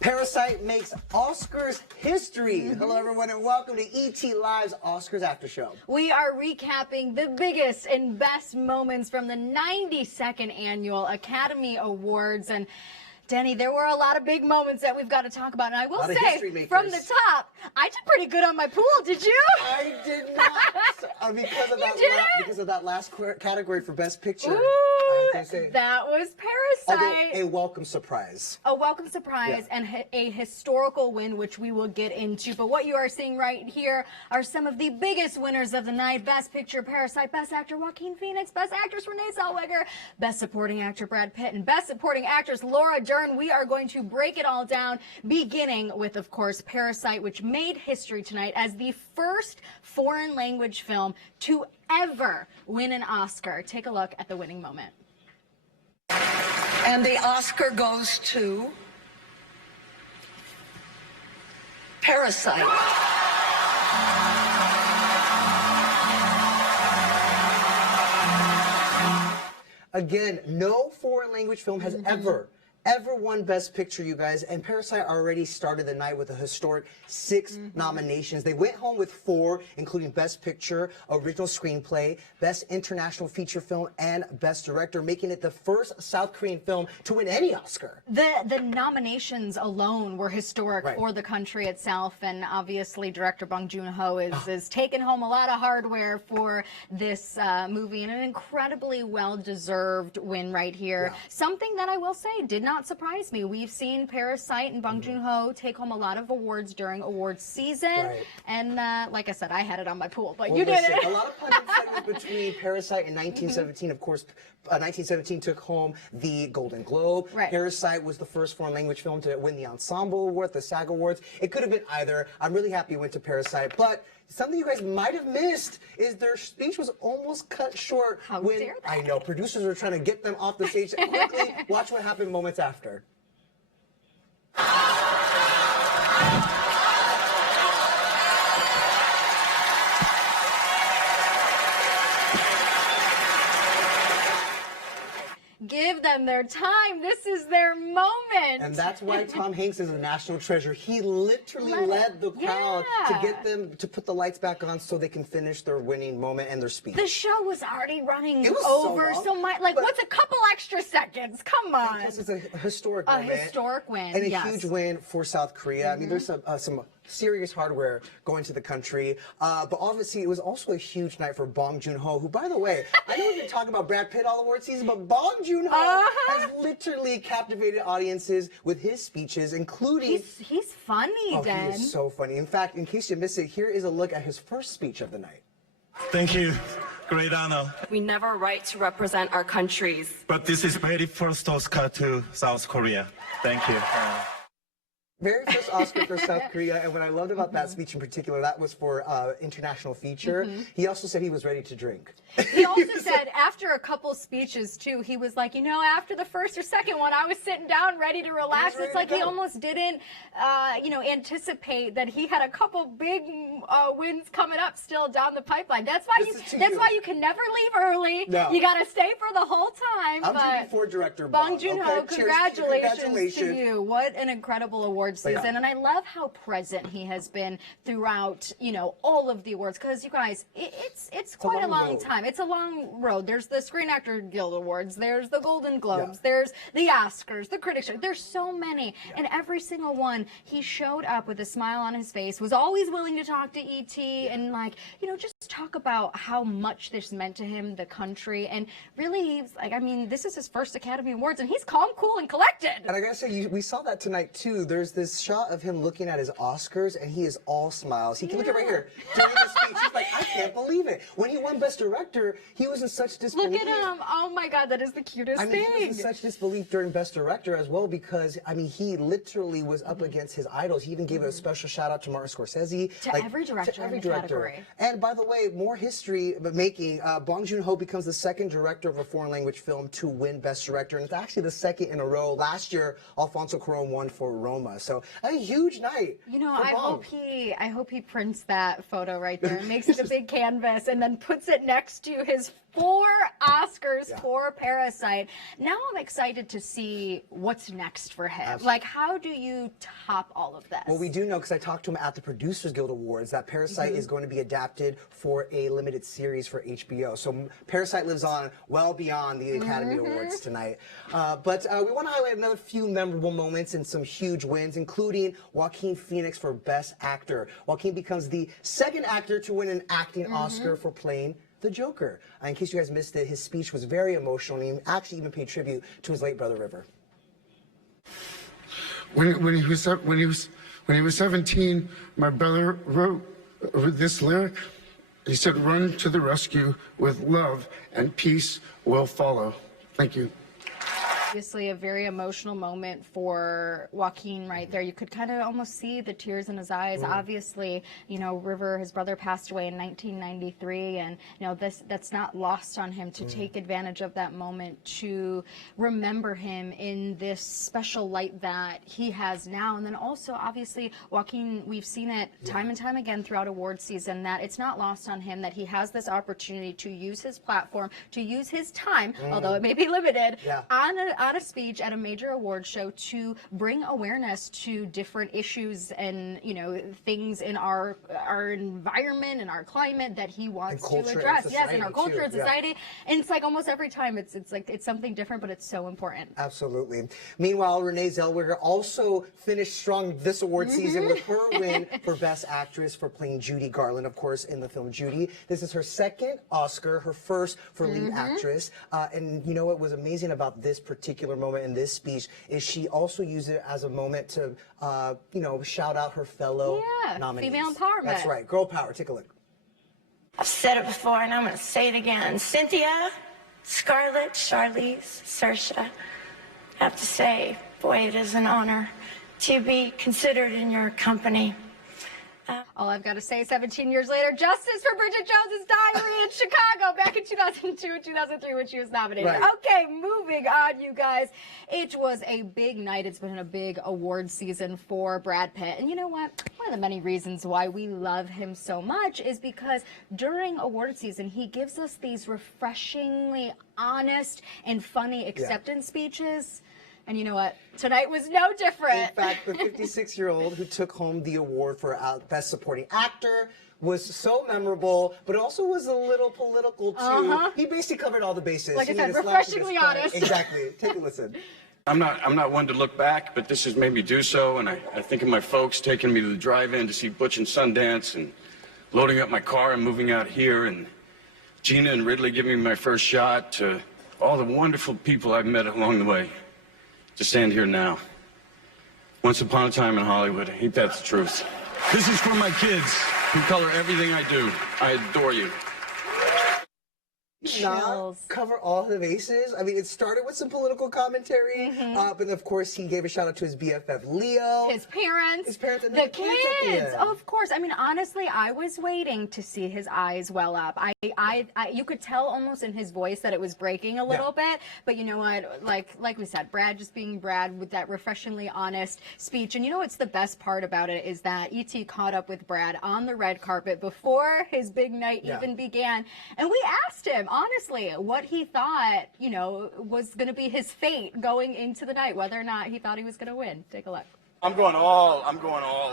Parasite makes Oscars history. Hello, everyone, and welcome to ET Live's Oscars After Show. We are recapping the biggest and best moments from the 92nd Annual Academy Awards. And Denny, there were a lot of big moments that we've got to talk about. And I will say, from the top, I did pretty good on my pool. Did you? I did not. Because of that last category for Best Picture. Ooh, that was Parasite. Although a welcome surprise. A welcome surprise and a historical win, which we will get into. But what you are seeing right here are some of the biggest winners of the night. Best Picture, Parasite. Best Actor, Joaquin Phoenix. Best Actress, Renee Zellweger. Best Supporting Actor, Brad Pitt. And Best Supporting Actress, Laura Dern. We are going to break it all down, beginning with, of course, Parasite, which made history tonight as the first foreign language film to ever win an Oscar. Take a look at the winning moment. And the Oscar goes to Parasite. Again, no foreign language film has ever won Best Picture, you guys, and Parasite already started the night with a historic 6 nominations. They went home with 4, including Best Picture, Original Screenplay, Best International Feature Film, and Best Director, making it the first South Korean film to win any Oscar. The nominations alone were historic for the country itself, and obviously director Bong Joon-ho is taking home a lot of hardware for this movie, and an incredibly well-deserved win right here. Something that I will say did not surprise me. We've seen Parasite and Bong Joon-ho take home a lot of awards during awards season, and like I said, I had it on my pool, but you did it. A lot of pundits between Parasite and 1917. Of course, 1917 took home the Golden Globe. Parasite was the first foreign language film to win the Ensemble Award, the SAG Awards. It could have been either. I'm really happy it went to Parasite, but something you guys might have missed is their speech was almost cut short. How dare they? I know, producers were trying to get them off the stage quickly. Watch what happened moments after. Give them their time. This is their moment. And that's why Tom Hanks is a national treasure. He literally led the crowd to get them to put the lights back on so they can finish their winning moment and their speech. The show was already running over, so what's a couple extra seconds? Come on. Plus, it's a historic moment. A historic win. And a huge win for South Korea. I mean, there's some serious hardware going to the country. But obviously, it was also a huge night for Bong Joon-ho, who, by the way, I know we've been talking about Brad Pitt all award season, but Bong Joon-ho has literally captivated audiences with his speeches, including... He's funny, Dan. He is so funny. In fact, in case you missed it, here is a look at his first speech of the night. Thank you. Great honor. We never write to represent our countries. But this is very first Oscar to South Korea. Thank you. Very first Oscar for South Korea, and what I loved about that speech in particular, that was for international feature. He also said he was ready to drink. He also said after a couple speeches too, he was like, you know, after the first or second one, I was sitting down ready to relax. It's like he almost didn't, you know, anticipate that he had a couple big wins coming up still down the pipeline. That's why you can never leave early. No. You got to stay for the whole time. I'm drinking for director Bong Joon-ho. Congratulations to you. What an incredible award season, and I love how present he has been throughout, you know, all of the awards, because you guys, it's quite a long time. It's a long road. There's the Screen Actor Guild Awards, there's the Golden Globes, there's the Oscars, the Critics' There's so many, and every single one, he showed up with a smile on his face, was always willing to talk to E.T. and, like, you know, just talk about how much this meant to him, the country, and really, he's like, I mean, this is his first Academy Awards, and he's calm, cool, and collected. And I gotta say, we saw that tonight too. There's this shot of him looking at his Oscars, and he is all smiles. He can look at right here during the speech. He's like, I can't believe it. When he won Best Director, he was in such disbelief. Look at him. Oh my God, that is the cutest thing. He was in such disbelief during Best Director as well, because I mean, he literally was up against his idols. He even gave a special shout out to Martin Scorsese. To every director in the category. And by the way, more history making. Bong Joon-ho becomes the second director of a foreign language film to win Best Director, and it's actually the second in a row. Last year, Alfonso Cuarón won for Roma. So a huge night. You know, I hope he prints that photo right there and makes it a big canvas and then puts it next to his 4 Oscars for Parasite. Now I'm excited to see what's next for him. Absolutely. Like, how do you top all of this? Well, we do know, because I talked to him at the Producers Guild Awards, that Parasite is going to be adapted for a limited series for HBO. So Parasite lives on well beyond the Academy Awards tonight. But we want to highlight another few memorable moments and some huge wins, including Joaquin Phoenix for Best Actor. Joaquin becomes the second actor to win an acting Oscar for playing the Joker. In case you guys missed it, his speech was very emotional, and he actually even paid tribute to his late brother River. When he was 17, my brother wrote this lyric. He said, "Run to the rescue with love, and peace will follow." Thank you. Obviously a very emotional moment for Joaquin right there. You could kind of almost see the tears in his eyes. Obviously, you know, River, his brother, passed away in 1993, and you know, that's not lost on him to take advantage of that moment to remember him in this special light that he has now. And then also, obviously, Joaquin, we've seen it time and time again throughout award season, that it's not lost on him that he has this opportunity to use his platform, to use his time, although it may be limited, on a speech at a major award show to bring awareness to different issues and, you know, things in our environment and our climate that he wants to address. Yes, in our culture and society. And it's like almost every time it's like it's something different, but it's so important. Absolutely. Meanwhile, Renee Zellweger also finished strong this award season with her win for Best Actress for playing Judy Garland, of course, in the film Judy. This is her second Oscar, her first for lead actress. And you know what was amazing about this particular moment in this speech is she also used it as a moment to, you know, shout out her fellow nominees. Female empowerment. That's right. Girl power. Take a look. I've said it before, and I'm going to say it again. Cynthia, Scarlett, Charlize, Saoirse, I have to say, boy, it is an honor to be considered in your company. All I've got to say, 17 years later, justice for Bridget Jones's Diary in Chicago back in 2002 and 2003 when she was nominated. Right. Okay, moving on, you guys. It was a big night. It's been a big award season for Brad Pitt. And you know what? One of the many reasons why we love him so much is because during award season, he gives us these refreshingly honest and funny acceptance speeches. And you know what? Tonight was no different. In fact, the 56-year-old who took home the award for Best Supporting Actor was so memorable, but also was a little political, too. He basically covered all the bases. Like I He said, made a slap refreshingly to this point. honest. Exactly. Take a listen. I'm not one to look back, but this has made me do so, and I think of my folks taking me to the drive-in to see Butch and Sundance, and loading up my car and moving out here, and Gina and Ridley giving me my first shot, to all the wonderful people I've met along the way. To stand here now. Once upon a time in Hollywood. Ain't that the truth? This is for my kids who color everything I do. I adore you. Not cover all the bases. I mean, it started with some political commentary, but of course he gave a shout out to his BFF Leo, his parents, and the kids. Of course. I mean, honestly, I was waiting to see his eyes well up. You could tell almost in his voice that it was breaking a little bit. But you know what? Like we said, Brad just being Brad with that refreshingly honest speech. And you know what's the best part about it is that E.T. caught up with Brad on the red carpet before his big night even began, and we asked him honestly what he thought, you know, was going to be his fate going into the night, whether or not he thought he was going to win. Take a look. I'm going all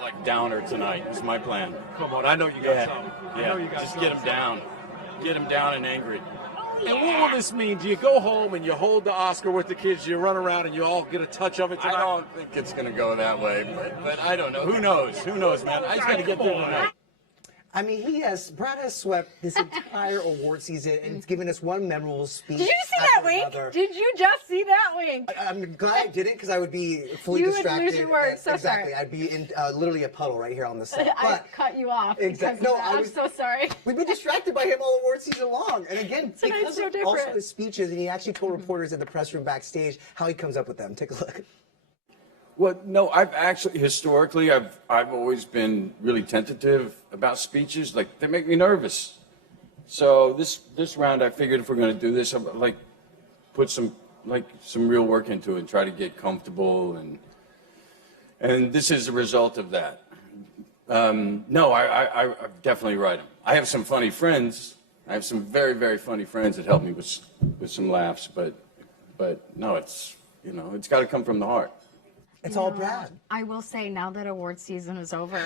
like downer tonight. Is my plan. Come on, I know you got something. I know you got just get him down. Get him down and angry. And what will this mean? Do you go home and you hold the Oscar with the kids, you run around and you all get a touch of it tonight? I don't think it's going to go that way, but I don't know. Who knows? Who knows, man? I just got to get through tonight. I mean, Brad has swept this entire award season and it's given us one memorable speech. Did you see that wink? Did you just see that wink? I'm glad I didn't, because I would be fully distracted. You would lose your words. So exactly. sorry. I'd be in literally a puddle right here on the set. I cut you off. Exactly. No, I'm so sorry. We've been distracted by him all award season long. And again, because so of different. also his speeches, and he actually told reporters in the press room backstage how he comes up with them. Take a look. Well, no, I've actually, historically, I've always been really tentative about speeches. Like, they make me nervous. So this round, I figured if we're going to do this, I'd like put some real work into it and try to get comfortable. And this is a result of that. No, I definitely write them. I have some funny friends I have some very, very funny friends that help me with some laughs, but no, it's, you know, it's got to come from the heart. It's all Brad. I will say, now that award season is over,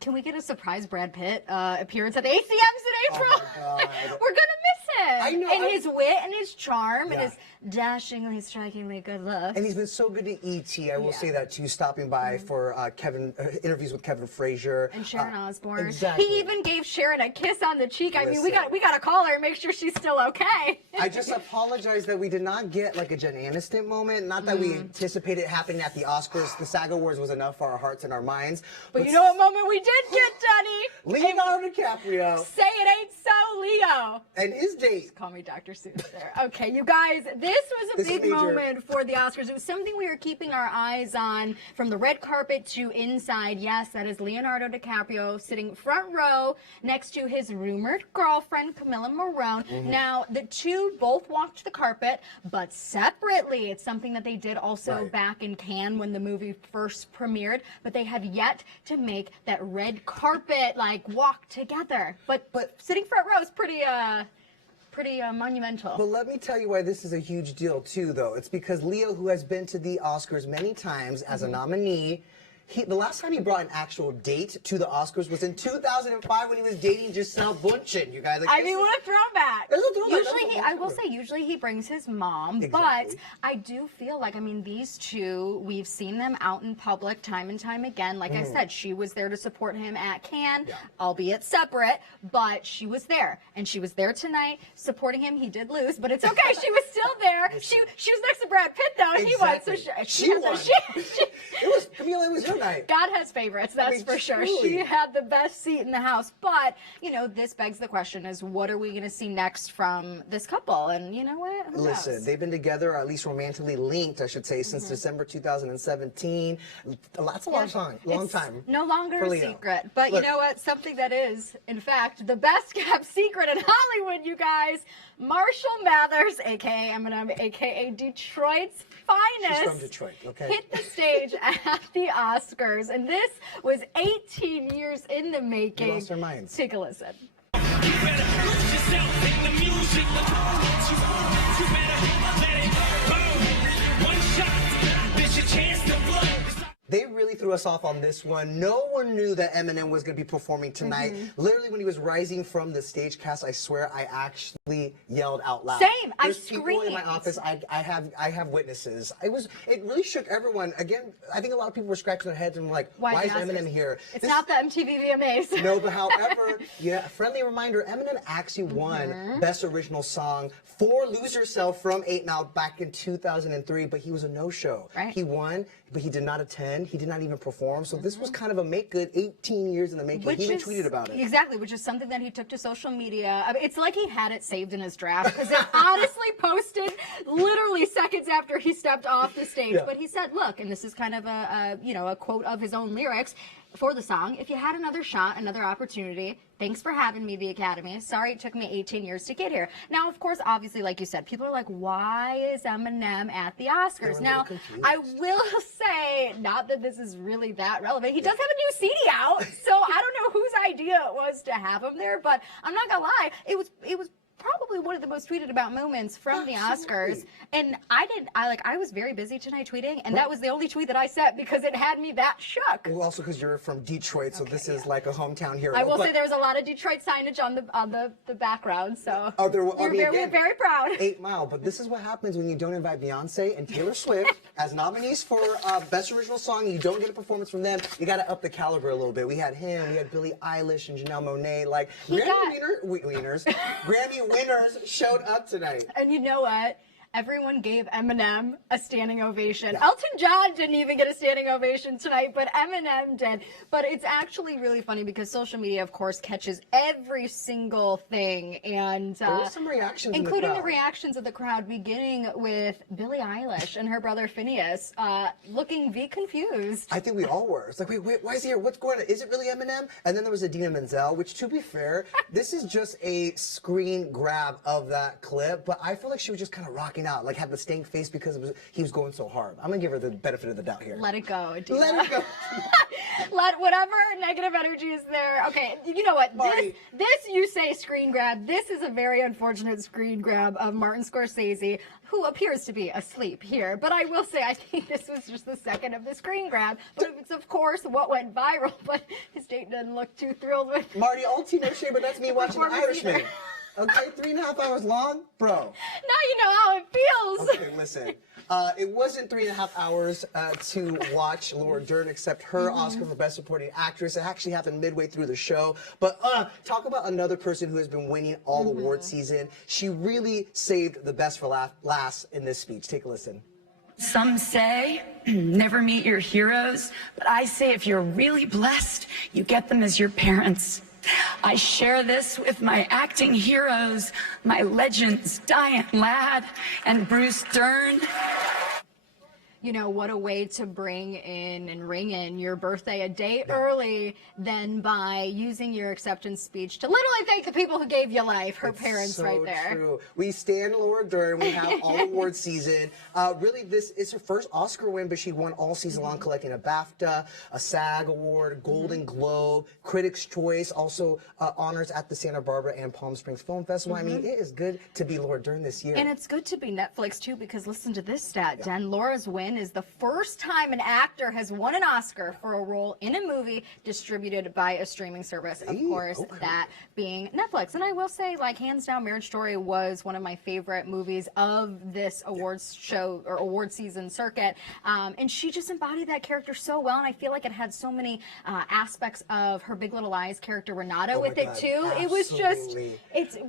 can we get a surprise Brad Pitt appearance at the ACMs in April? Oh my God. We're gonna miss him. I know. And his wit and his charm Yeah. and his dashingly, strikingly good looks. And he's been so good to E.T. I will say that too, stopping by for interviews with Kevin Frazier. And Sharon Osbourne. Exactly. He even gave Sharon a kiss on the cheek. I mean, we Listen. got to call her and make sure she's still okay. I just apologize that we did not get like a Jen Aniston moment. Not that we anticipated it happening at the Oscars. The SAG Awards was enough for our hearts and our minds. But you know what moment we did get, Denny? Leonardo Dicaprio. Say it ain't so, Leo. And his date. Call me Dr. Seuss there. Okay, you guys, this was a This is big major. moment for the Oscars. It was something we were keeping our eyes on from the red carpet to inside. Yes, that is Leonardo DiCaprio sitting front row next to his rumored girlfriend, Camilla Morone. Now, the two both walked the carpet, but separately. It's something that they did also back in Cannes when the movie first premiered, but they have yet to make that red carpet like walk together. But sitting front row is pretty monumental. But let me tell you why this is a huge deal too, though. It's because Leo, who has been to the Oscars many times as a nominee, the last time he brought an actual date to the Oscars was in 2005 when he was dating Giselle Bundchen. You guys, like, I mean, what a throwback. There's a throwback. Usually, I will say, usually he brings his mom, Exactly. but I do feel like, I mean, these two, we've seen them out in public time and time again. Like I said, she was there to support him at Cannes, albeit separate, but she was there. And she was there tonight supporting him. He did lose, but it's okay. She was still there. She was next to Brad Pitt, though, and he won. So She won. It was, Camila, it was your night. God has favorites, that's for sure. truly. She had the best seat in the house. But, you know, this begs the question is, what are we going to see next from this couple? And you know what? Who Listen, knows? they've been together, or at least romantically linked, I should say, since December 2017. That's a long time. It's no longer for a Leo. secret. But Look. you know what? Something that is, in fact, the best kept secret in Hollywood, you guys. Marshall Mathers, a.k.a. Eminem, a.k.a. Detroit's finest. She's from Detroit, okay? Hit the stage at the Oscars. And this was 18 years in the making. We lost our minds. Take a listen. They really threw us off on this one. No one knew that Eminem was going to be performing tonight. Literally, when he was rising from the stage cast, I swear I actually yelled out loud. Same. I There's people in my screamed. office. I have witnesses. It really shook everyone. Again, I think a lot of people were scratching their heads and were like, why is the Oscars? Eminem here? It's not the MTV VMAs. No, but however, friendly reminder, Eminem actually won Best Original Song for Lose Yourself from 8 Mile back in 2003, but he was a no-show. Right. He won, but he did not attend. He did not even perform. So this was kind of a make-good 18 years in the making. He even tweeted about it. Exactly, which is something that he took to social media. I mean, it's like he had it saved in his draft because it honestly posted literally seconds after he stepped off the stage. Yeah. But he said, look, and this is kind of a quote of his own lyrics for the song, if you had another shot, another opportunity, thanks for having me, the Academy. Sorry it took me 18 years to get here. Now, of course, obviously, like you said, people are like, why is Eminem at the Oscars? Now, I will say, not that this is really that relevant, he does have a new CD out, so I don't know whose idea it was to have him there, but I'm not gonna lie, it was probably one of the most tweeted about moments from the Oscars. And I was very busy tonight tweeting, and that was the only tweet that I sent because it had me that shook. Well, also because you're from Detroit, so this is like a hometown hero. I will say there was a lot of Detroit signage on the background, so we're very proud. 8 Mile, but this is what happens when you don't invite Beyonce and Taylor Swift as nominees for Best Original Song. You don't get a performance from them. You got to up the caliber a little bit. We had him, we had Billie Eilish and Janelle Monáe. Like Grammy winners showed up tonight. And you know what? Everyone gave Eminem a standing ovation. Elton John didn't even get a standing ovation tonight, but Eminem did. But it's actually really funny because social media, of course, catches every single thing. And there were some reactions including the reactions of the crowd, beginning with Billie Eilish and her brother Phineas looking confused. I think we all were. It's like, wait, why is he here? What's going on? Is it really Eminem? And then there was Idina Menzel, which, to be fair, this is just a screen grab of that clip, but I feel like she was just kind of rocking freaking out, like had the stank face because he was going so hard. I'm gonna give her the benefit of the doubt here. Let it go, Adina. Let it go. Let whatever negative energy is there. Okay, you know what? Marty. This you say screen grab. This is a very unfortunate screen grab of Martin Scorsese, who appears to be asleep here. But I will say, I think this was just the second of the screen grab. But it's, of course, what went viral. But his date doesn't look too thrilled with Marty, all tea, no shade, but that's me watching The Irishman. either. Okay, 3.5 hours long? Bro. Now you know how it feels. Okay, listen. It wasn't 3.5 hours to watch Laura Dern accept her Oscar for Best Supporting Actress. It actually happened midway through the show. But talk about another person who has been winning all award season. She really saved the best for last in this speech. Take a listen. Some say never meet your heroes, but I say if you're really blessed, you get them as your parents. I share this with my acting heroes, my legends, Diane Ladd and Bruce Dern. You know, what a way to bring in and ring in your birthday a day early than by using your acceptance speech to literally thank the people who gave you life, her parents so right there. True. We stand Laura Dern. We have all award season. Really, this is her first Oscar win, but she won all season long, collecting a BAFTA, a SAG award, a Golden Globe, Critics' Choice, also honors at the Santa Barbara and Palm Springs Film Festival. I mean, it is good to be Laura Dern this year. And it's good to be Netflix, too, because listen to this stat, Den. Laura's win is the first time an actor has won an Oscar for a role in a movie distributed by a streaming service. Of course, that being Netflix. And I will say, like, hands down, Marriage Story was one of my favorite movies of this awards show or award season circuit. And she just embodied that character so well. And I feel like it had so many aspects of her Big Little Lies character, Renato, with it, too. Absolutely. It was just,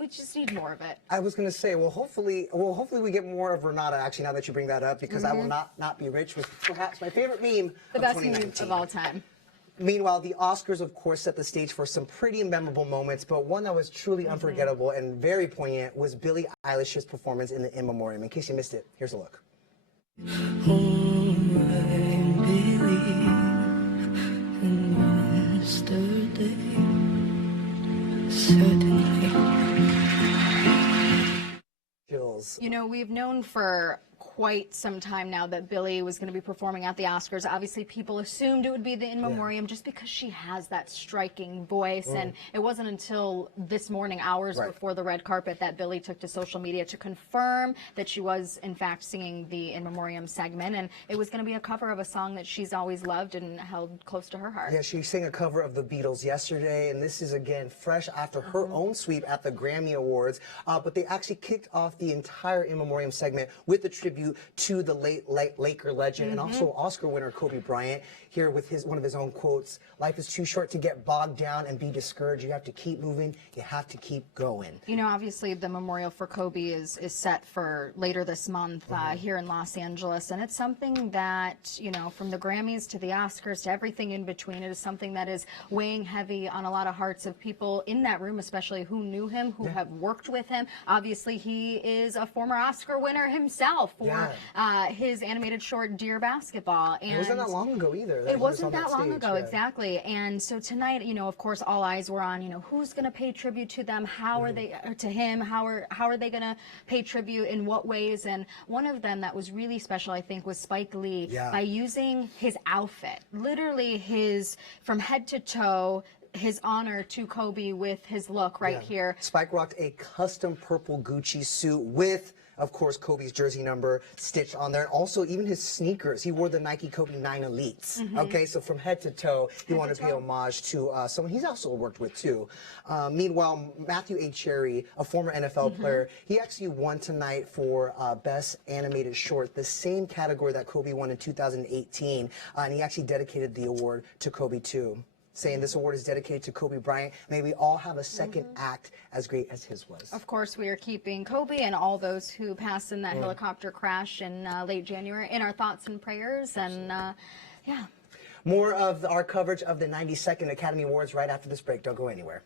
we just need more of it. I was going to say, well, hopefully we get more of Renata, actually, now that you bring that up, because I Will Not Be Rich was perhaps my favorite meme The of best 2019. meme of all time. Meanwhile, the Oscars, of course, set the stage for some pretty memorable moments, but one that was truly unforgettable and very poignant was Billie Eilish's performance in the In Memoriam. In case you missed it, here's a look. Chills. You know, we've known for quite some time now that Billie was going to be performing at the Oscars. Obviously, people assumed it would be the In Memoriam just because she has that striking voice. And it wasn't until this morning, hours before the red carpet, that Billie took to social media to confirm that she was, in fact, singing the In Memoriam segment. And it was going to be a cover of a song that she's always loved and held close to her heart. Yeah, she sang a cover of the Beatles yesterday, and this is, again, fresh after her own sweep at the Grammy Awards. But they actually kicked off the entire In Memoriam segment with a tribute to the late Laker legend and also Oscar winner Kobe Bryant, here with one of his own quotes: "Life is too short to get bogged down and be discouraged. You have to keep moving. You have to keep going." You know, obviously the memorial for Kobe is set for later this month here in Los Angeles, and it's something that, you know, from the Grammys to the Oscars to everything in between, it is something that is weighing heavy on a lot of hearts of people in that room, especially who knew him, who have worked with him. Obviously, he is a former Oscar winner himself for his animated short Dear Basketball. And it wasn't that long ago either. It wasn't that long ago, exactly. And so tonight, you know, of course, all eyes were on, you know, who's going to pay tribute to them, how are they, to him, how are they going to pay tribute, in what ways? And one of them that was really special, I think, was Spike Lee, by using his outfit, literally his, from head to toe, his honor to Kobe with his look here. Spike rocked a custom purple Gucci suit with, of course, Kobe's jersey number stitched on there, and also even his sneakers. He wore the Nike Kobe 9 Elites. Okay, so from head to toe, he wanted to pay homage to someone he's also worked with too. Meanwhile, Matthew A. Cherry, a former NFL player, he actually won tonight for Best Animated Short, the same category that Kobe won in 2018, and he actually dedicated the award to Kobe too, saying this award is dedicated to Kobe Bryant. May we all have a second act as great as his was. Of course, we are keeping Kobe and all those who passed in that helicopter crash in late January in our thoughts and prayers. And More of our coverage of the 92nd Academy Awards right after this break. Don't go anywhere.